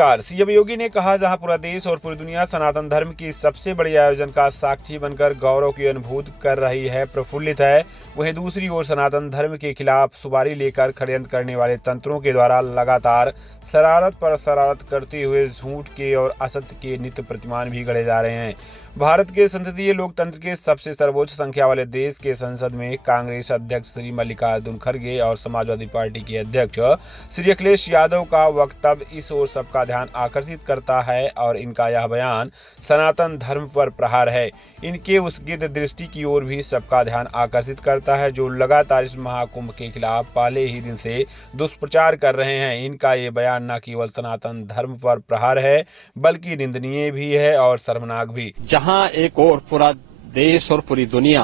नमस्कार। सीएम योगी ने कहा, जहां पूरा देश और पूरी दुनिया सनातन धर्म की सबसे बड़ी आयोजन का साक्षी बनकर गौरव की अनुभूति कर रही है, प्रफुल्लित है, वहीं दूसरी ओर सनातन धर्म के खिलाफ सुपारी लेकर षड्यंत्र करने वाले तंत्रों के द्वारा लगातार शरारत पर शरारत करते हुए झूठ के और असत्य के नित्य प्रतिमान भी गढ़े जा रहे हैं। भारत के संसदीय लोकतंत्र के सबसे सर्वोच्च संख्या वाले देश के संसद में कांग्रेस अध्यक्ष श्री मल्लिकार्जुन खड़गे और समाजवादी पार्टी के अध्यक्ष श्री अखिलेश यादव का वक्तव्य इस ओर सबका ध्यान आकर्षित करता है और इनका यह बयान सनातन धर्म पर प्रहार है। इनके उस गिद्ध दृष्टि की ओर भी सबका ध्यान आकर्षित करता है जो लगातार इस महाकुंभ के खिलाफ पहले ही दिन से दुष्प्रचार कर रहे हैं। इनका ये बयान न केवल सनातन धर्म पर प्रहार है बल्कि निंदनीय भी है और शर्मनाक भी। जहां एक और पूरा देश और पूरी दुनिया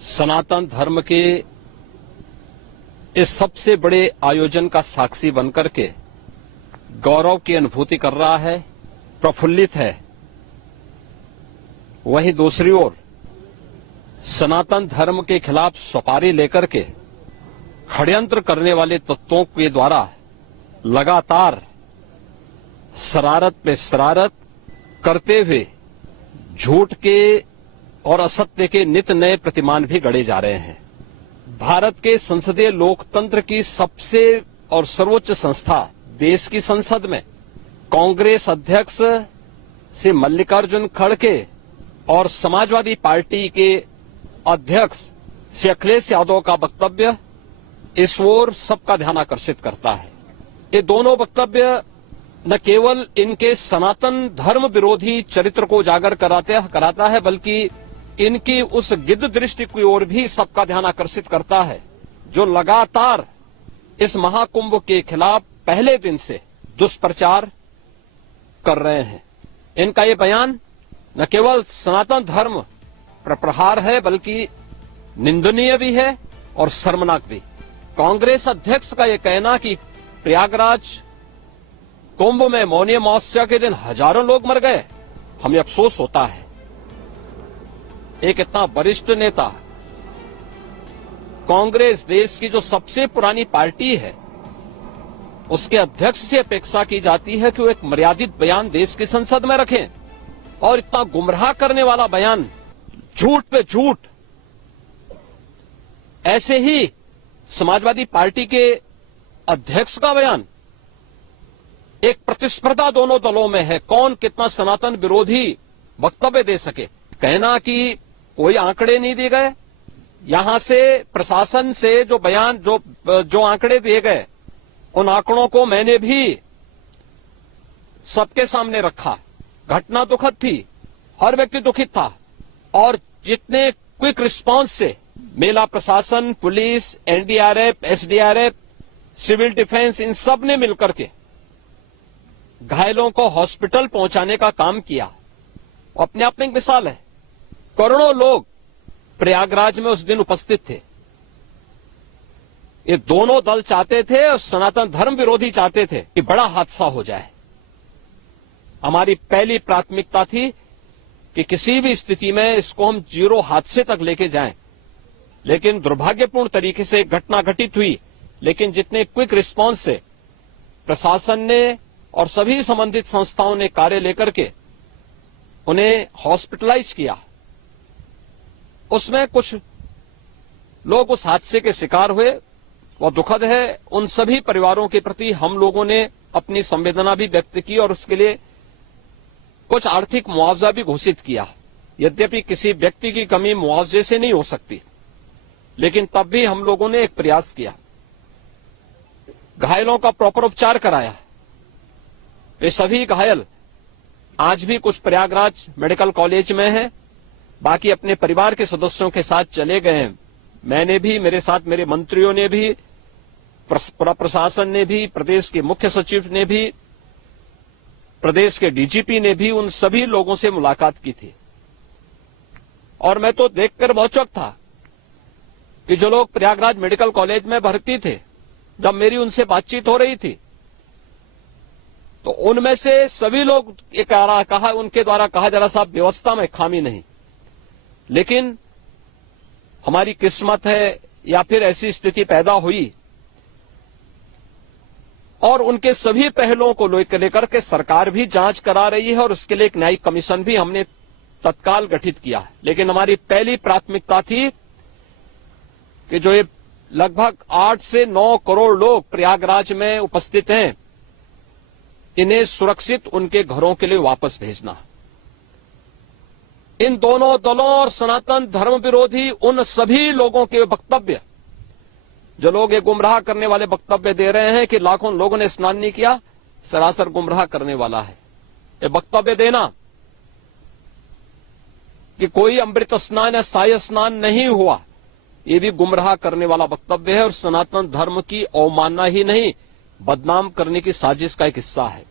सनातन धर्म के इस सबसे बड़े आयोजन का साक्षी बनकर के गौरव की अनुभूति कर रहा है, प्रफुल्लित है, वहीं दूसरी ओर सनातन धर्म के खिलाफ सुपारी लेकर के षड्यंत्र करने वाले तत्वों के द्वारा लगातार शरारत पे शरारत करते हुए झूठ के और असत्य के नित्य नए प्रतिमान भी गढ़े जा रहे हैं। भारत के संसदीय लोकतंत्र की सबसे और सर्वोच्च संस्था देश की संसद में कांग्रेस अध्यक्ष श्री मल्लिकार्जुन खड़गे और समाजवादी पार्टी के अध्यक्ष श्री अखिलेश यादव का वक्तव्य इस ओर सबका ध्यान आकर्षित करता है। ये दोनों वक्तव्य न केवल इनके सनातन धर्म विरोधी चरित्र को उजागर कराता है बल्कि इनकी उस गिद्ध दृष्टि की ओर भी सबका ध्यान आकर्षित करता है जो लगातार इस महाकुंभ के खिलाफ पहले दिन से दुष्प्रचार कर रहे हैं। इनका ये बयान न केवल सनातन धर्म पर प्रहार है बल्कि निंदनीय भी है और शर्मनाक भी। कांग्रेस अध्यक्ष का यह कहना कि प्रयागराज कुंभ में मौनी अमावस्या के दिन हजारों लोग मर गए, हमें अफसोस होता है। एक इतना वरिष्ठ नेता, कांग्रेस देश की जो सबसे पुरानी पार्टी है, उसके अध्यक्ष से अपेक्षा की जाती है कि वो एक मर्यादित बयान देश की संसद में रखें और इतना गुमराह करने वाला बयान, झूठ पे झूठ। ऐसे ही समाजवादी पार्टी के अध्यक्ष का बयान, एक प्रतिस्पर्धा दोनों दलों में है, कौन कितना सनातन विरोधी वक्तव्य दे सके। कहना कि कोई आंकड़े नहीं दिए गए, यहां से प्रशासन से जो बयान जो आंकड़े दिए गए उन आंकड़ों को मैंने भी सबके सामने रखा। घटना दुखद थी, हर व्यक्ति दुखित था और जितने क्विक रिस्पांस से मेला प्रशासन, police, NDRF, SDRF, civil defence, इन सब ने मिलकर के घायलों को हॉस्पिटल पहुंचाने का काम किया, अपने आप में एक मिसाल है। करोड़ों लोग प्रयागराज में उस दिन उपस्थित थे। ये दोनों दल चाहते थे और सनातन धर्म विरोधी चाहते थे कि बड़ा हादसा हो जाए। हमारी पहली प्राथमिकता थी कि किसी भी स्थिति में इसको हम जीरो हादसे तक लेके जाएं, लेकिन दुर्भाग्यपूर्ण तरीके से घटना घटित हुई। लेकिन जितने क्विक रिस्पांस से प्रशासन ने और सभी संबंधित संस्थाओं ने कार्य लेकर के उन्हें हॉस्पिटलाइज किया, उसमें कुछ लोग उस हादसे के शिकार हुए, वह दुखद है। उन सभी परिवारों के प्रति हम लोगों ने अपनी संवेदना भी व्यक्त की और उसके लिए कुछ आर्थिक मुआवजा भी घोषित किया। यद्यपि किसी व्यक्ति की कमी मुआवजे से नहीं हो सकती, लेकिन तब भी हम लोगों ने एक प्रयास किया, घायलों का प्रॉपर उपचार कराया। वे सभी घायल आज भी कुछ प्रयागराज मेडिकल कॉलेज में हैं, बाकी अपने परिवार के सदस्यों के साथ चले गए हैं। मैंने भी, मेरे साथ मेरे मंत्रियों ने भी, प्रशासन ने भी, प्रदेश के मुख्य सचिव ने भी, प्रदेश के डीजीपी ने भी उन सभी लोगों से मुलाकात की थी। और मैं तो देखकर बहुत चौंक था कि जो लोग प्रयागराज मेडिकल कॉलेज में भर्ती थे, जब मेरी उनसे बातचीत हो रही थी तो उनमें से सभी लोग उनके द्वारा कहा जा रहा, साहब व्यवस्था में खामी नहीं, लेकिन हमारी किस्मत है या फिर ऐसी स्थिति पैदा हुई और उनके सभी पहलुओं को लेकर के सरकार भी जांच करा रही है और उसके लिए एक न्यायिक कमीशन भी हमने तत्काल गठित किया है। लेकिन हमारी पहली प्राथमिकता थी कि जो ये लगभग 8 से 9 करोड़ लोग प्रयागराज में उपस्थित हैं, इन्हें सुरक्षित उनके घरों के लिए वापस भेजना। इन दोनों दलों और सनातन धर्म विरोधी उन सभी लोगों के वक्तव्य, जो लोग ये गुमराह करने वाले वक्तव्य दे रहे हैं कि लाखों लोगों ने स्नान नहीं किया, सरासर गुमराह करने वाला है। ये वक्तव्य देना कि कोई अमृत स्नान या साय स्नान नहीं हुआ, ये भी गुमराह करने वाला वक्तव्य है और सनातन धर्म की अवमानना ही नहीं, बदनाम करने की साजिश का एक हिस्सा है।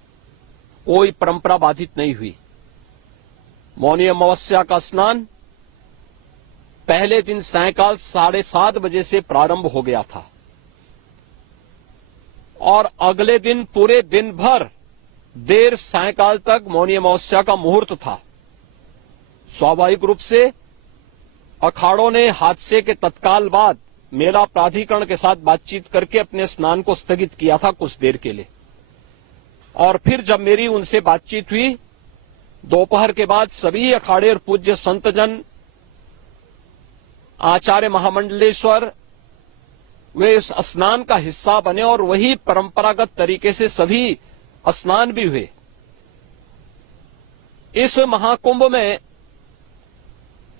कोई परंपरा बाधित नहीं हुई। मौनी अमावस्या का स्नान पहले दिन सायंकाल 7:30 बजे से प्रारंभ हो गया था और अगले दिन पूरे दिन भर देर सायंकाल तक मौनी अमावस्या का मुहूर्त था। स्वाभाविक रूप से अखाड़ों ने हादसे के तत्काल बाद मेला प्राधिकरण के साथ बातचीत करके अपने स्नान को स्थगित किया था कुछ देर के लिए। और फिर जब मेरी उनसे बातचीत हुई दोपहर के बाद, सभी अखाड़े और पूज्य संतजन, आचार्य महामंडलेश्वर, वे इस स्नान का हिस्सा बने और वही परंपरागत तरीके से सभी स्नान भी हुए। इस महाकुंभ में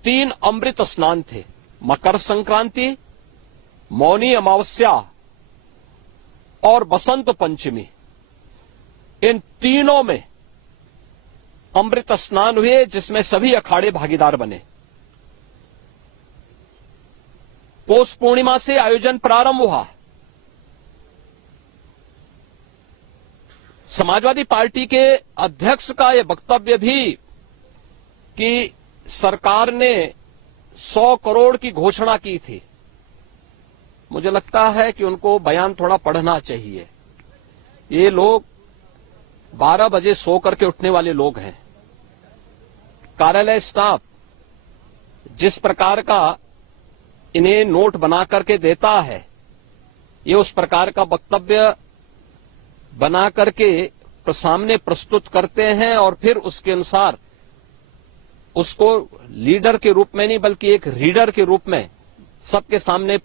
3 अमृत स्नान थे, मकर संक्रांति, मौनी अमावस्या और बसंत पंचमी। इन तीनों में अमृत स्नान हुए जिसमें सभी अखाड़े भागीदार बने। पौष पूर्णिमा से आयोजन प्रारंभ हुआ। समाजवादी पार्टी के अध्यक्ष का यह वक्तव्य भी कि सरकार ने 100 करोड़ की घोषणा की थी, मुझे लगता है कि उनको बयान थोड़ा पढ़ना चाहिए। ये लोग 12 बजे सो करके उठने वाले लोग हैं। कार्यालय स्टाफ जिस प्रकार का इन्हें नोट बना करके देता है, ये उस प्रकार का वक्तव्य बना करके सामने प्रस्तुत करते हैं और फिर उसके अनुसार उसको लीडर के रूप में नहीं बल्कि एक रीडर के रूप में सबके सामने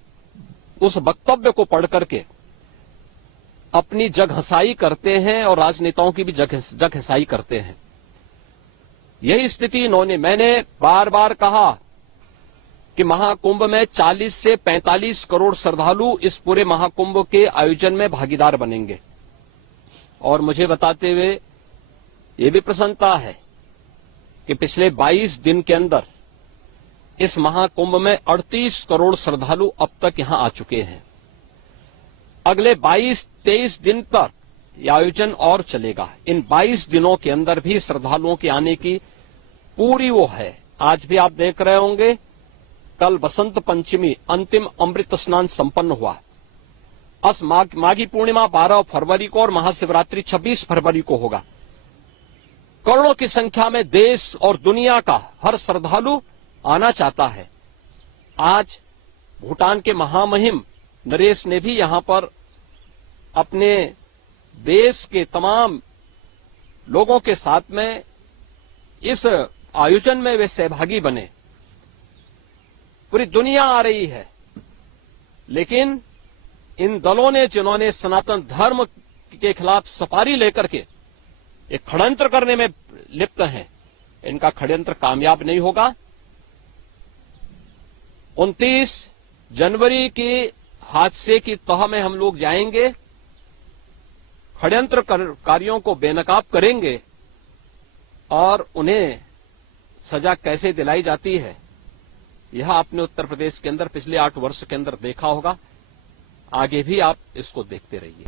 उस वक्तव्य को पढ़ करके अपनी जगहसाई करते हैं और राजनेताओं की भी जगहसाई करते हैं। यही स्थिति मैंने बार बार कहा कि महाकुंभ में 40 से 45 करोड़ श्रद्धालु इस पूरे महाकुंभ के आयोजन में भागीदार बनेंगे। और मुझे बताते हुए ये भी प्रसन्नता है कि पिछले 22 दिन के अंदर इस महाकुंभ में 38 करोड़ श्रद्धालु अब तक यहां आ चुके हैं। अगले 22-23 दिन तक यह आयोजन और चलेगा। इन 22 दिनों के अंदर भी श्रद्धालुओं के आने की पूरी वो है। आज भी आप देख रहे होंगे, कल बसंत पंचमी अंतिम अमृत स्नान संपन्न हुआ। माघी पूर्णिमा 12 फरवरी को और महाशिवरात्रि 26 फरवरी को होगा। करोड़ों की संख्या में देश और दुनिया का हर श्रद्धालु आना चाहता है। आज भूटान के महामहिम नरेश ने भी यहां पर अपने देश के तमाम लोगों के साथ में इस आयोजन में वे सहभागी बने। पूरी दुनिया आ रही है, लेकिन इन दलों ने जिन्होंने सनातन धर्म के खिलाफ सफारी लेकर के एक षड्यंत्र करने में लिप्त हैं, इनका षड्यंत्र कामयाब नहीं होगा। 29 जनवरी के हादसे की तह में हम लोग जाएंगे, षड्यंत्रकारियों को बेनकाब करेंगे और उन्हें सजा कैसे दिलाई जाती है यह आपने उत्तर प्रदेश के अंदर पिछले 8 वर्ष के अंदर देखा होगा। आगे भी आप इसको देखते रहिए।